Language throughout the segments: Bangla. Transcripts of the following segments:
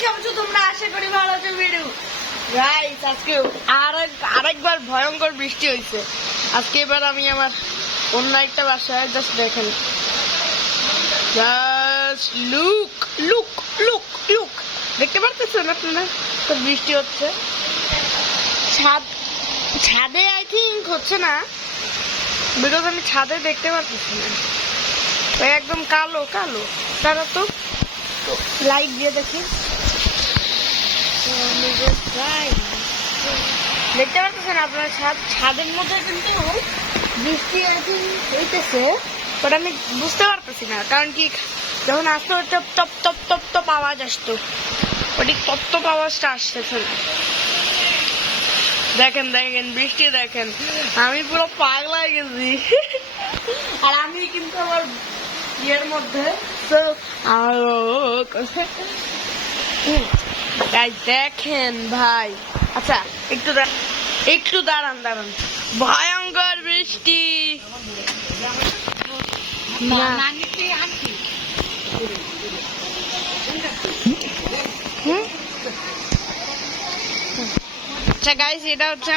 কেমন আছো তোমরা? আশা করি ভালো আছো। ভিডিও গাইস আজকে আরেকবার ভয়ঙ্কর বৃষ্টি হয়েছে। আজকে এবার আমি আমার অন্য একটা বাসায় জাস্ট দেখেন, just look look look look, দেখতে পারতেছেন আপনারা? তো বৃষ্টি হচ্ছে ছাদে, আই থিঙ্ক হচ্ছে না, বিকজ আমি ছাদে দেখতে পারতেছি না, একদম কালো কালো। তারা তো লাইট দিয়ে দেখি, দেখতে পাচ্ছেন আপনারা? ছাদের মধ্যে কিন্তু বৃষ্টি হইতেছে, বাট আমি বুঝতে পারতেছি না কারণ কি, যখন আসতো top top top top top আওয়াজ আসতো, ওটি টপ টপ আওয়াজটা আসতেছে না। দেখেন দেখেন বৃষ্টি দেখেন, আমি পুরো পাগলা হয়ে গেছি। আর আমি কিন্তু আমার ইয়ের মধ্যে দেখেন ভাই। আচ্ছা একটু দাঁড়ান, ভয়ঙ্কর বৃষ্টি। আচ্ছা গাইস, এটা হচ্ছে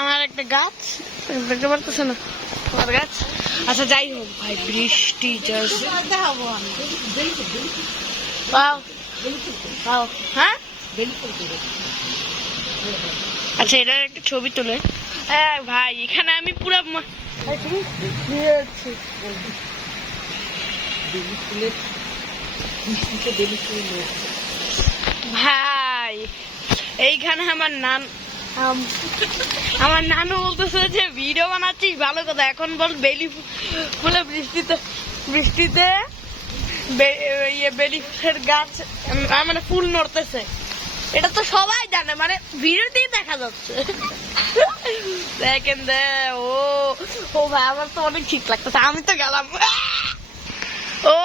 আমার একটা গাছ, দেখতে পারতেছে না আমার গাছ। আচ্ছা যাই হোক ভাই, বৃষ্টি জাস্ট হ্যাঁ। আচ্ছা এটার একটা ছবি তুলে ভাই, এখানে আমি পুরো ভাই, এইখানে আমার নানু বলতেছে যে ভিডিও বানাচ্ছিস ভালো কথা, এখন বল বেলি ফুলে বৃষ্টিতে বেলি ফুলের গাছ মানে ফুল নড়তেছে। এটা তো সবাই জানে, মানে ভিডিওতেই দেখা যাচ্ছে। দেখেন ও ভাই, আমার তো অনেক ঠিক লাগতেছে, আমি তো গেলাম। ও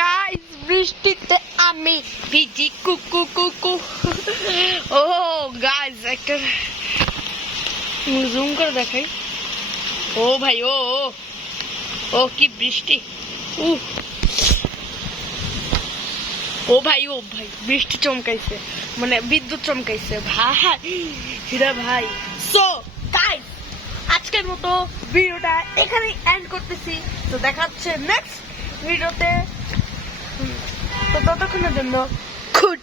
গাইস, বৃষ্টিতে আমি ভিজি কুকু কুকু। ও গাইস, একটা জুম করে দেখাই। ও ভাই ও কি বৃষ্টি! ও ভাই বৃষ্টি চমকাইছে, মানে বিদ্যুৎ চমকাইছে ভাই, হিরা ভাই। সো গাইস, আজকের মতো ভিডিওটা এখানেই এন্ড করতেছি। তো দেখা হচ্ছে নেক্সট ভিডিওতে। তো ততক্ষণের জন্য গুড